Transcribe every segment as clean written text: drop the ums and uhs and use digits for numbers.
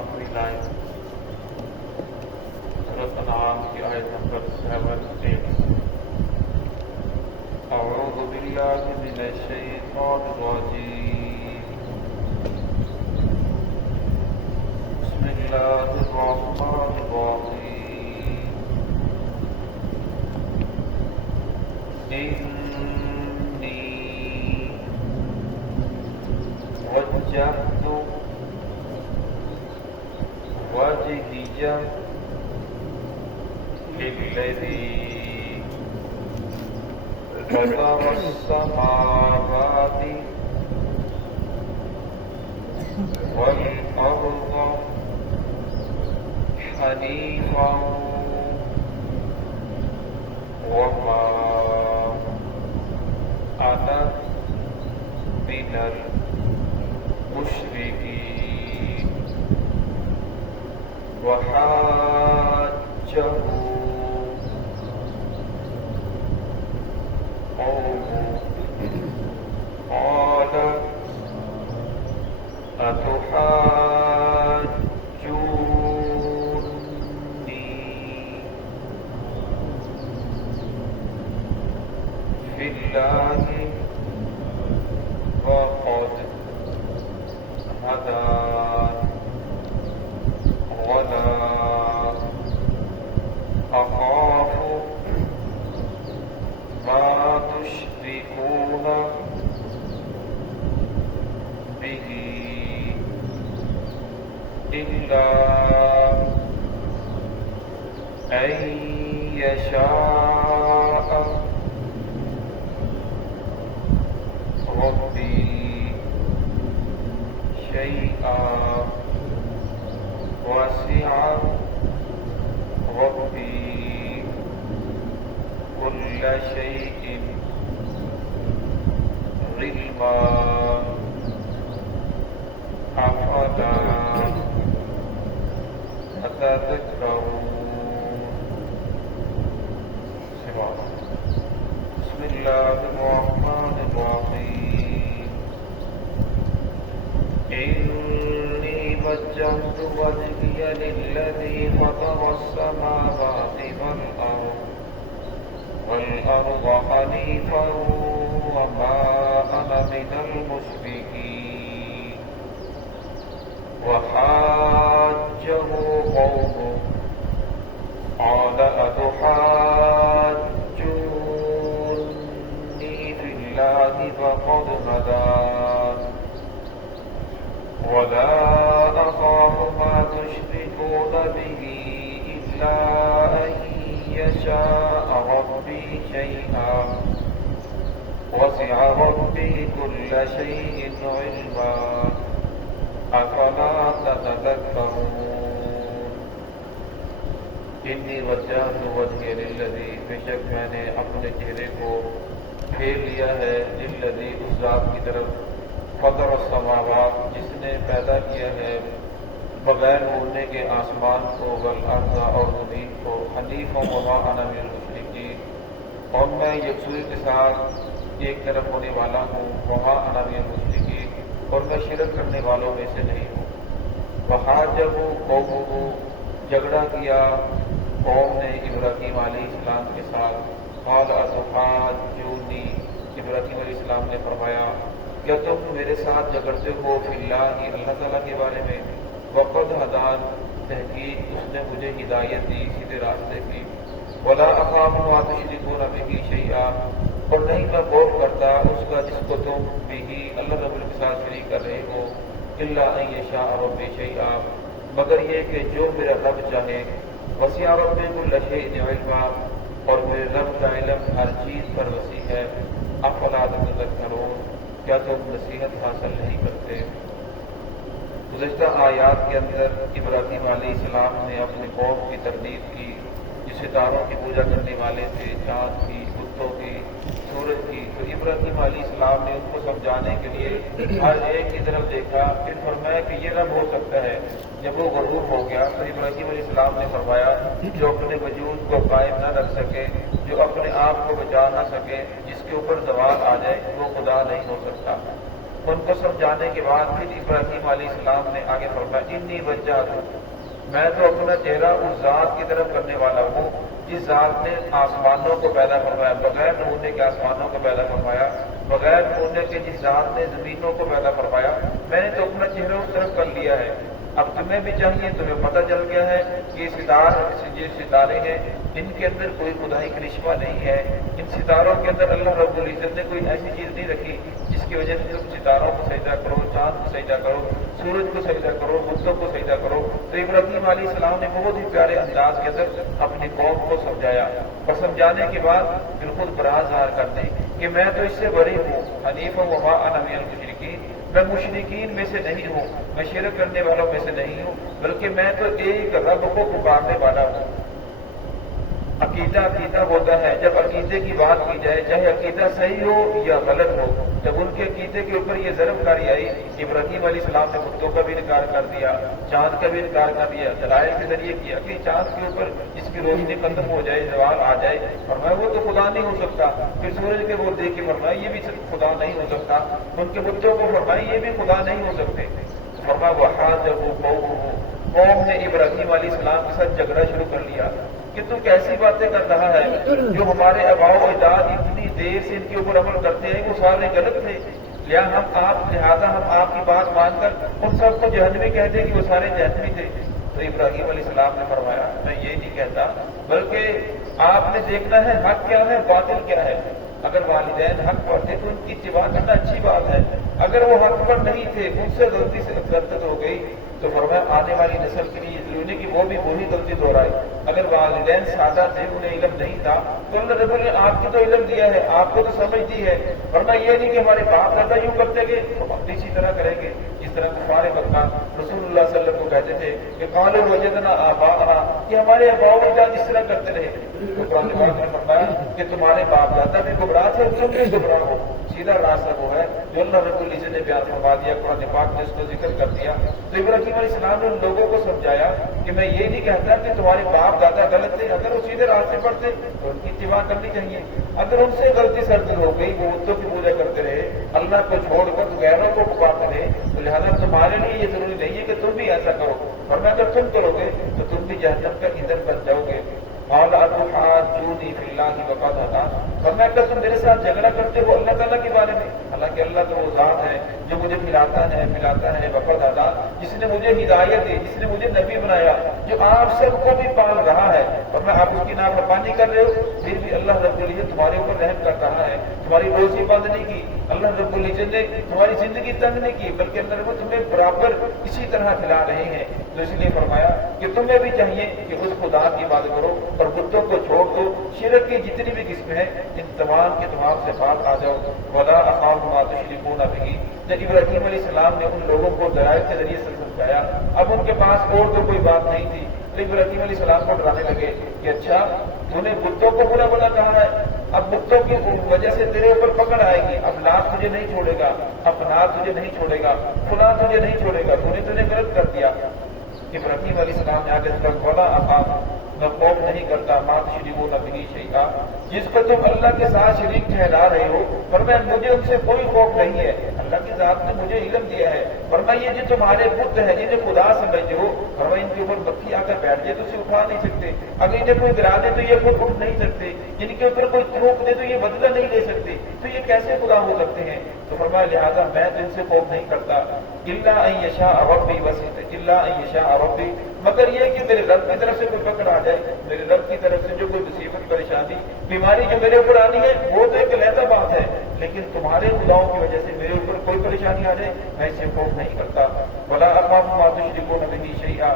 آخری لائن سورۃ انعام کی آیت نمبر 7 اعوذ باللہ من الشیطان الرجیم بسم اللہ الرحمن الرحیم انی وجہت وجہی للذی فطر السماوات والأرض حنيفا وما أنا من المشركين وحاجه قال أتحاجوني في الله وقد هدان ولا أخاف ما تشركون به إلا أن يشاء ربي شيئا وسع ربي كل شيء علما أفلا تتذكرون بسم الله الرحمن الرحيم إني وجهت وجهي للذي فطر السماوات والأرض حنيفا وما أنا من المشركين وحاجه قومه قال أتحاجوني في الله فقد هدان ولا أخاف ما تشركون به إلا أن يشاء ربي شيئا وسع ربي كل شيء علما أفلا تتذكرون انی وجہت وجہی للذی بے شک میں نے اپنے چہرے کو پھیر لیا ہے للذی اس ذات کی طرف فطر السماوات جس نے پیدا کیا ہے بغیر بولنے کے آسمان کو والارض اور زمین کو حنیفا وما انا من المشرکین اور میں یکسوئی کے ساتھ ایک طرف ہونے والا ہوں وما انا من المشرکین اور میں شرک کرنے والوں میں سے نہیں ہوں وحاجہ قومہ جھگڑا کیا قوم نے ابراہیم علیہ السلام کے ساتھ قال اتحاجونی ابراہیم علیہ السلام نے فرمایا کیا تم میرے ساتھ جھگڑتے ہو فی اللہ اللہ تعالیٰ کے بارے میں وقد ہدان تحقیق اس نے مجھے ہدایت دی سیدھے راستے کی ولا اخاف ما تشركون به شیئا اور نہیں میں خوف کرتا اس کا جس کو تم بھی اللہ رب العزت کے ساتھ شریک کر رہے ہو الا ان یشاء ربی شیئا مگر یہ کہ جو میرا رب چاہے وسع ربی کل شیء علما اور میرے رب کا علم ہر چیز پر وسیع ہے افلا تذکرون کیا تم نصیحت حاصل نہیں کرتے گزشتہ آیات کے اندر ابراہیم علیہ السلام نے اپنی قوم کی تردید کی جو ستاروں کی پوجا کرنے والے تھے چاند کی بتوں کی سورج کی تو ابراہیم علیہ السلام نے ان کو سمجھانے کے لیے ہر ایک کی طرف دیکھا پھر فرمایا کہ یہ رب ہو سکتا ہے جب وہ غرور ہو گیا تو ابراہیم علیہ السلام نے فرمایا جو اپنے وجود کو قائم نہ رکھ سکے جو اپنے آپ کو بچا نہ سکے جس کے اوپر زوال آ جائے وہ خدا نہیں ہو سکتا ان کو سمجھانے کے بعد پھر ابراہیم علیہ السلام نے آگے فرمایا انی وجہت، میں تو اپنا چہرہ اس ذات کی طرف کرنے والا ہوں جس ذات نے آسمانوں کو پیدا فرمایا، بغیر نمونے کے آسمانوں کو پیدا فرمایا، بغیر نمونے کے جس ذات نے زمینوں کو پیدا فرمایا، میں نے تو اپنا چہرہ اس طرف کر لیا ہے۔ اب تمہیں بھی چاہیے، تمہیں پتہ چل گیا ہے کہ یہ ستارے ہیں، ان کے اندر کوئی خدائی کرشمہ نہیں ہے، ان ستاروں کے اندر اللہ رب العزت نے کوئی ایسی چیز نہیں رکھی جس کی وجہ سے تم ستاروں کو سجدہ کرو، چاند کو سجدہ کرو، سورج کو سجدہ کرو، بتوں کو سجدہ کرو۔ تو ابراہیم علیہ السلام نے بہت ہی پیارے انداز کے اندر اپنی قوم کو سمجھایا، اور سمجھانے کے بعد بالکل براہ ظاہر کر دی کہ میں تو اس سے بری ہوں، حنیف وما انا من المشرکین، میں مشرکین میں سے نہیں ہوں، میں شرک کرنے والوں میں سے نہیں ہوں، بلکہ میں تو ایک رب کو پکارنے والا ہوں۔ عقیدہ عقیدہ ہوتا ہے، جب عقیدے کی بات کی جائے، چاہے عقیدہ صحیح ہو یا غلط ہو، جب ان کے عقیدے کے اوپر یہ ضرب کاری آئی، ابراہیم علیہ السلام نے بتوں کا بھی انکار کر دیا، چاند کا بھی انکار کر دیا، دلائل کے ذریعے کیا کہ چاند کے اوپر جس کی روشنی ختم ہو جائے، زوال آ جائے، فرمایا وہ تو خدا نہیں ہو سکتا۔ پھر سورج کے وہ دیکھ کے فرمایا یہ بھی خدا نہیں ہو سکتا، ان کے بتوں کو فرمایا یہ بھی خدا نہیں ہو سکتے۔ فرمایا وحاجہ قوم نے ابراہیم علیہ السلام کے ساتھ جھگڑا شروع کر لیا کہ تو کیسی باتیں کر رہا ہے، جو ہمارے آباء و اجداد اتنی دیر سے ان کے اوپر عمل کرتے ہیں وہ سارے غلط تھے، لہذا ہم آپ کی بات مان کر ان سب کو جہنمی کہتے کہ وہ سارے جہنمی تھے۔ تو ابراہیم علیہ السلام نے فرمایا میں یہ نہیں کہتا، بلکہ آپ نے دیکھنا ہے حق کیا ہے باطل کیا ہے۔ اگر والدین حق پر تھے تو ان کی اتباع کرنا اچھی بات ہے، اگر وہ حق پر نہیں تھے، ان سے غلطی سے غلط ہو گئی تو فرمایا آنے والی نسل کے لیے ضروری نہیں کہ وہ بھی وہی غلطی دہرائے۔ اگر والدین سادہ تھے، انہیں علم نہیں تھا، تو اللہ رب نے آپ کو تو علم دیا ہے، آپ کو تو سمجھ دی ہے، ورنہ یہ نہیں کہ ہمارے باپ دادا یوں کرتے گئے تو ہم بھی اسی طرح کریں گے۔ جس طرح کفار مکہ رسول اللہ صلی اللہ علیہ وسلم کو کہتے تھے کہ قالوا وجدنا آباءنا، کہ ہمارے آباء و اجداد اس طرح کرتے رہے، تو قرآن پاک نے فرمایا کہ تمہارے باپ دادا بھی گمراہ تھے، تم بھی گمراہ ہو۔ سیدھا راستہ وہ ہے جو اللہ رب العزت نے بیان فرما دیا، قرآن پاک نے اس کو ذکر کر دیا۔ تو ابراہیم علیہ السلام نے ان لوگوں کو سمجھایا کہ میں یہ نہیں کہتا کہ تمہارے باپ دادا غلط تھے، اگر وہ سیدھے راستے پر تھے تو ان کی اتباع کرنی چاہیے، اگر ان سے غلطی سرزد ہو گئی، وہ بتوں کی پوجا کرتے رہے، اللہ کو چھوڑ کر غیروں کو پکارتے رہے، تو لہٰذا تمہارے لیے یہ ضروری نہیں ہے کہ تم بھی ایسا کرو، ورنہ اگر تم کرو گے تو تم بھی جہنم کا ایندھن بن جاؤ گے۔ قال اتحاجونی فی اللہ وقد ہدان، فرمایا کہ تم میرے ساتھ جھگڑا کرتے ہو اللہ تعالیٰ کے بارے میں، حالانکہ اللہ تو وہ ذات ہے جو مجھے کھلاتا ہے وقد ہدان، جس نے مجھے ہدایت دی، جس نے مجھے نبی بنایا، جو آپ سب کو بھی پال رہا ہے، فرمایا آپ اس کی نافرمانی کر رہے ہو، پھر بھی اللہ رب العزت تمہارے اوپر رحم کر رہا ہے، تمہاری روزی بند نہیں کی، اللہ رب العزت نے تمہاری زندگی تنگ نہیں کی، بلکہ اللہ رب تمہیں برابر اسی طرح کھلا رہے ہیں۔ تو اس لیے فرمایا کہ تمہیں بھی چاہیے کہ اس خدا کی بات کرو اور بتوں کو چھوڑ دو، شرک کی جتنی بھی قسمیں ہیں ان تمام کے تمام سے بات آ جاؤ۔ ولا اخاف ما تشركون به، جب ابراہیم علیہ السلام نے ان لوگوں کو دلائل کے ذریعے سے سمجھایا، اب ان کے پاس اور تو کوئی بات نہیں تھی، تو ابراہیم علیہ السلام کو ڈرانے لگے کہ اچھا تو نے بتوں کو برا بلا کہا ہے، اب بتوں کی وجہ سے تیرے اوپر پکڑ آئے گی، اب لات تجھے نہیں چھوڑے گا، اب نات تجھے نہیں چھوڑے گا، فلاں تجھے نہیں چھوڑے گا، تو نے تجھے غلط کر دیا۔ ابراہیم علیہ السلام نے آگے تک بولا اخاف، میں خوف نہیں کرتا ما تشركون به شيئا، جس کو تم اللہ کے ساتھ شریک ٹھہرا رہے ہو، فرمایا مجھے ان سے کوئی خوف نہیں ہے، اللہ کی ذات نے مجھے علم دیا ہے، فرمایا یہ جو تمہارے بت ہیں جنہیں خدا سمجھتے ہو، فرمایا ان کے اوپر مکھی آ کر بیٹھ جائے تو اسے اٹھا نہیں سکتے، اگر انہیں کوئی گرا دے تو یہ خود اٹھ نہیں سکتے، ان کے اوپر کوئی تھوک دے تو یہ بدلہ نہیں لے سکتے، تو یہ کیسے خدا ہو سکتے ہیں؟ تو فرمایا لہٰذا میں تو ان سے خوف نہیں کرتا، الا ان یشاء ربی الا ان یشاء ربی، مگر یہ کہ میرے رب کی طرف سے کوئی پکڑ آ جائے، میرے رب کی طرف سے جو کوئی مصیبت پریشانی بیماری جو میرے اوپر آنی ہے وہ تو ایک علیحدہ بات ہے، لیکن تمہارے خداؤں کی وجہ سے میرے اوپر کوئی پریشانی آ جائے میں اس سے خوف نہیں کرتا۔ ولا اخاف ما تشركون به شيئا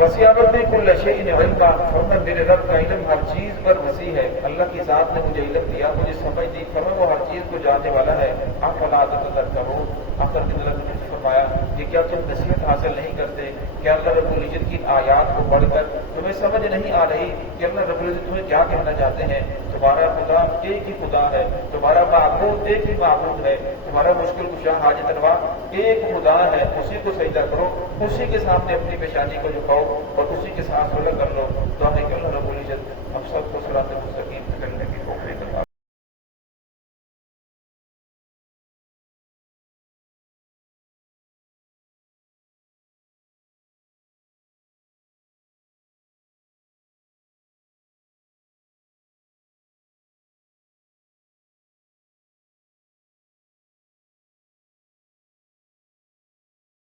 وسع ربي كل شيء علما، فرمایا میرے رب کا علم ہر چیز پر وسیع ہے، اللہ کی ذات نے مجھے علم دیا، مجھے سمجھ دی، فرمایا وہ ہر چیز کو جاننے والا ہے۔ افلا تتذکرون، آخر دن اللہ نے فرمایا کہ کیا تم نصیحت حاصل نہیں کرتے، کیا اللہ رب العزت کی آیات کو پڑھ کر تمہیں سمجھ نہیں آ رہی کہ اللہ رب العزت تمہیں کیا کہنا چاہتے ہیں؟ تمہارا خدا ایک ہی خدا ہے، تمہارا معبود ایک ہی معبود ہے، تمہارا مشکل کشا حاجت روا ایک خدا ہے، اسی کو سجدہ کرو، اسی کے سامنے اپنی پیشانی کو جھکاؤ اور اسی کے ساتھ صلح کر لو۔ تو ہمیں کہ اللہ رب العزت ہم سب کو صراط مستقیم پہ کرنے کی توفیق عطا